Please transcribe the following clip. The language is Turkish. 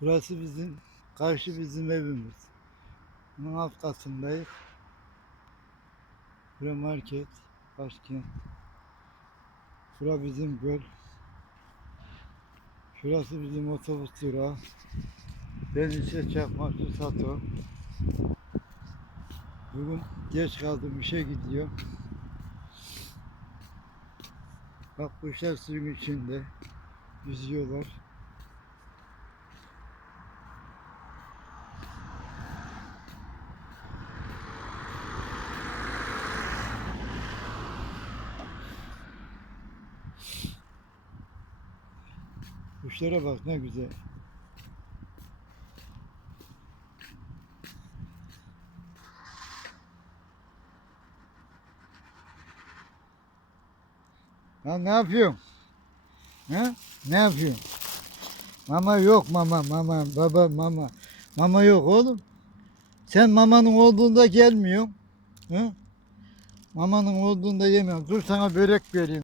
Burası bizim, karşı bizim evimiz. Bunun alt katındayız. Bura market, başkent. Bura bizim göl. Şurası bizim otobüs durağı. Ben işe çakmakçı Sato. Bugün geç kaldım işe gidiyor. Bak kuşlar suyun içinde yüzüyorlar. Kuşlara bak ne güzel. Ha ne yapıyorsun? Ha? Ne yapıyorsun? Mama yok mama mama baba mama. Mama yok oğlum. Sen mamanın olduğunda gelmiyorsun. Ha? Mamanın olduğunda yemiyorsun. Dur sana börek vereyim.